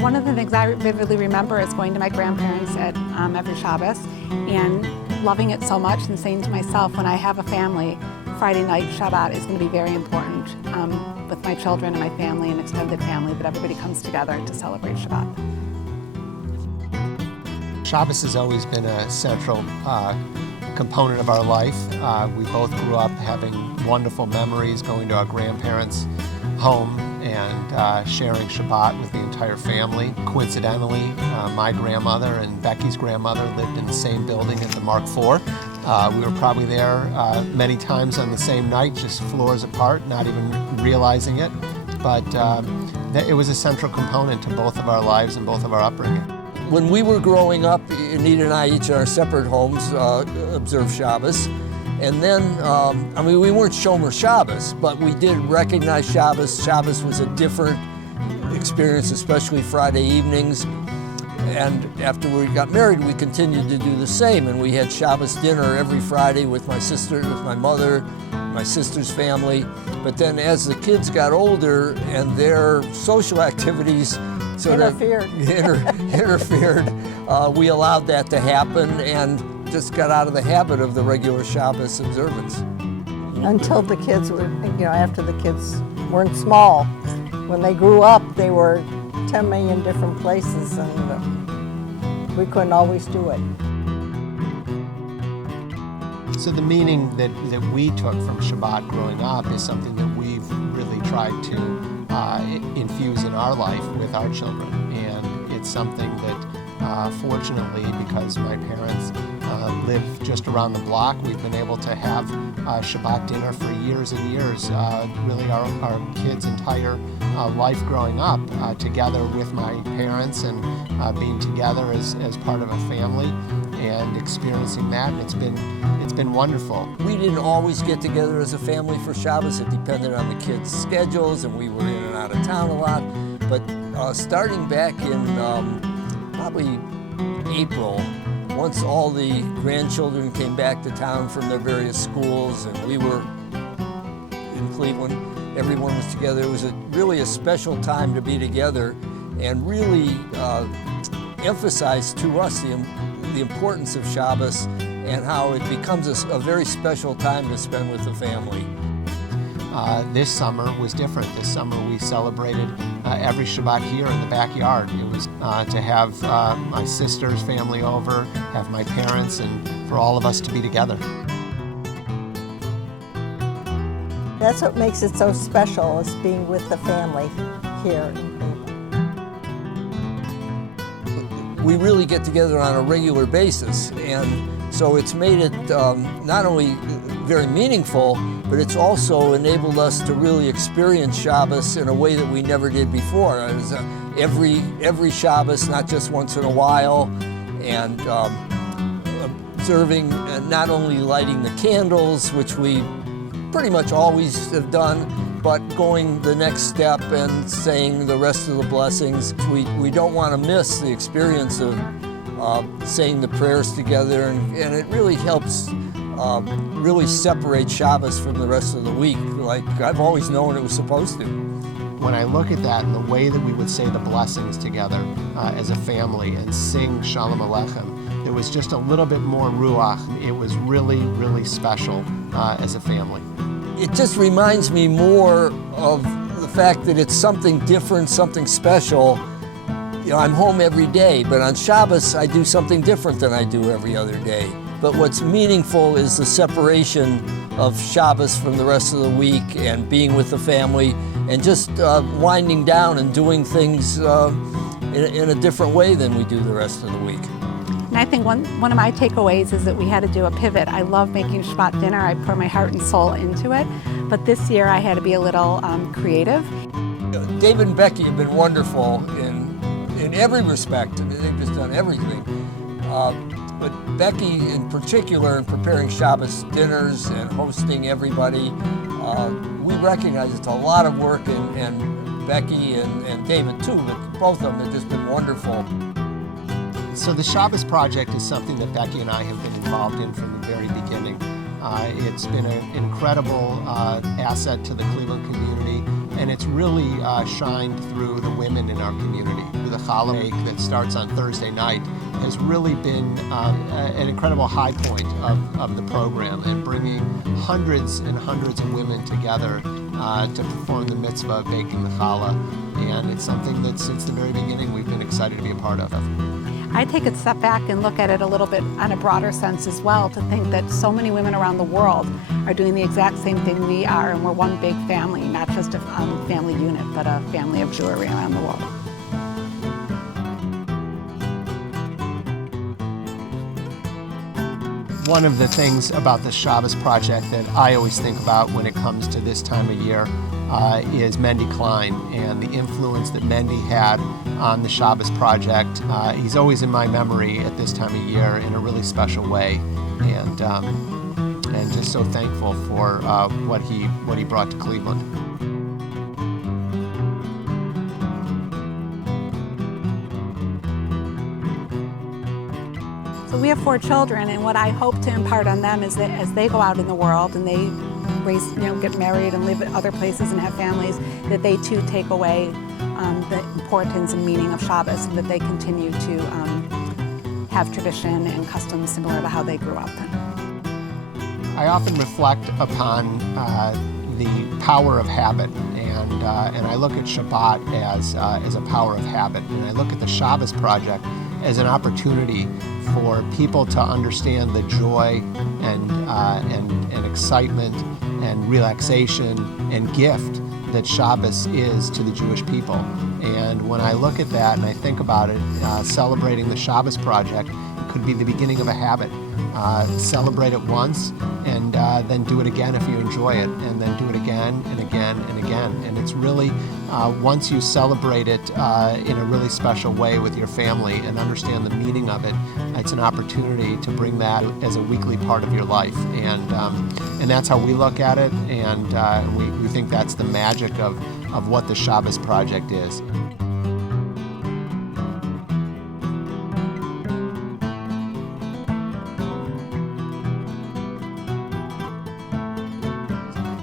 One of the things I vividly remember is going to my grandparents at every Shabbos and loving it so much and saying to myself, when I have a family, Friday night Shabbat is going to be very important with my children and my family and extended family, that everybody comes together to celebrate Shabbat. Shabbos has always been a central component of our life. We both grew up having wonderful memories, going to our grandparents' home and sharing Shabbat with the entire family. Coincidentally, my grandmother and Becky's grandmother lived in the same building at the Mark IV. We were probably there many times on the same night, just floors apart, not even realizing it. But it was a central component to both of our lives and both of our upbringing. When we were growing up, Anita and I, each in our separate homes, observed Shabbos. And then, we weren't Shomer Shabbos, but we did recognize Shabbos. Shabbos was a different experience, especially Friday evenings. And after we got married, we continued to do the same. And we had Shabbos dinner every Friday with my sister, with my mother, my sister's family. But then as the kids got older and their social activities interfered, we allowed that to happen and just got out of the habit of the regular Shabbos observance. Until the kids were, after the kids weren't small. When they grew up, they were 10 million different places and we couldn't always do it. So the meaning that we took from Shabbat growing up is something that we've really tried to infuse in our life with our children. And it's something that fortunately, because my parents live just around the block, we've been able to have Shabbat dinner for years and years. Really our kids' entire life growing up together with my parents and being together as part of a family and experiencing that. It's been wonderful. We didn't always get together as a family for Shabbos. It depended on the kids' schedules, and we were in and out of town a lot. But starting back in probably April, once all the grandchildren came back to town from their various schools and we were in Cleveland, everyone was together. It was really a special time to be together and really emphasize to us the importance of Shabbos and how it becomes a very special time to spend with the family. This summer was different. This summer we celebrated every Shabbat here in the backyard. It was to have my sister's family over, have my parents, and for all of us to be together. That's what makes it so special, is being with the family here in Cleveland. We really get together on a regular basis, and so it's made it not only very meaningful, but it's also enabled us to really experience Shabbos in a way that we never did before. It was every Shabbos, not just once in a while, and observing, not only lighting the candles, which we pretty much always have done, but going the next step and saying the rest of the blessings. We don't want to miss the experience of saying the prayers together, and it really helps really separate Shabbos from the rest of the week, like I've always known it was supposed to. When I look at that and the way that we would say the blessings together as a family and sing Shalom Aleichem, there was just a little bit more ruach. It was really, really special as a family. It just reminds me more of the fact that it's something different, something special. I'm home every day, but on Shabbos I do something different than I do every other day. But what's meaningful is the separation of Shabbos from the rest of the week and being with the family and just winding down and doing things in a different way than we do the rest of the week. And I think one of my takeaways is that we had to do a pivot. I love making Shabbat dinner. I pour my heart and soul into it. But this year I had to be a little creative. David and Becky have been wonderful in every respect. I mean, they've just done everything. But Becky in particular, in preparing Shabbos dinners and hosting everybody, we recognize it's a lot of work, and Becky and David too, but both of them have just been wonderful. So the Shabbos Project is something that Becky and I have been involved in from the very beginning. It's been an incredible asset to the Cleveland community, and it's really shined through the women in our community. The challah that starts on Thursday night has really been an incredible high point of the program, and bringing hundreds and hundreds of women together to perform the mitzvah of baking the challah. And it's something that since the very beginning we've been excited to be a part of. I take a step back and look at it a little bit on a broader sense as well, to think that so many women around the world are doing the exact same thing we are, and we're one big family, not just a family unit, but a family of jewelry around the world. One of the things about the Shabbos project that I always think about when it comes to this time of year is Mendy Klein and the influence that Mendy had on the Shabbos project. He's always in my memory at this time of year in a really special way, and just so thankful for what he brought to Cleveland. So we have 4 children, and what I hope to impart on them is that as they go out in the world and they raise, get married and live at other places and have families, that they too take away the importance and meaning of Shabbos, and that they continue to have tradition and customs similar to how they grew up. I often reflect upon the power of habit, and I look at Shabbat as a power of habit, and I look at the Shabbos project as an opportunity for people to understand the joy and excitement and relaxation and gift that Shabbos is to the Jewish people. And when I look at that and I think about it, celebrating the Shabbos project could be the beginning of a habit. Celebrate it once, and then do it again if you enjoy it, and then do it again and again and again. And it's really, once you celebrate it in a really special way with your family and understand the meaning of it, it's an opportunity to bring that as a weekly part of your life. And that's how we look at it, and we think that's the magic of what the Shabbos project is.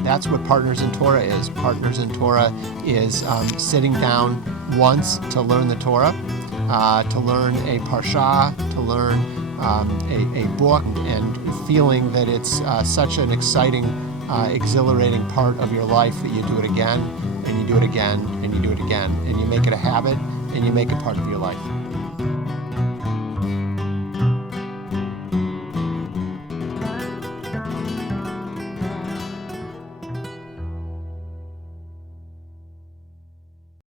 That's what Partners in Torah is. Partners in Torah is sitting down once to learn the Torah, to learn a parsha, to learn a book, and feeling that it's such an exciting, exhilarating part of your life that you do it again, and you do it again, and you do it again, and you make it a habit, and you make it part of your life.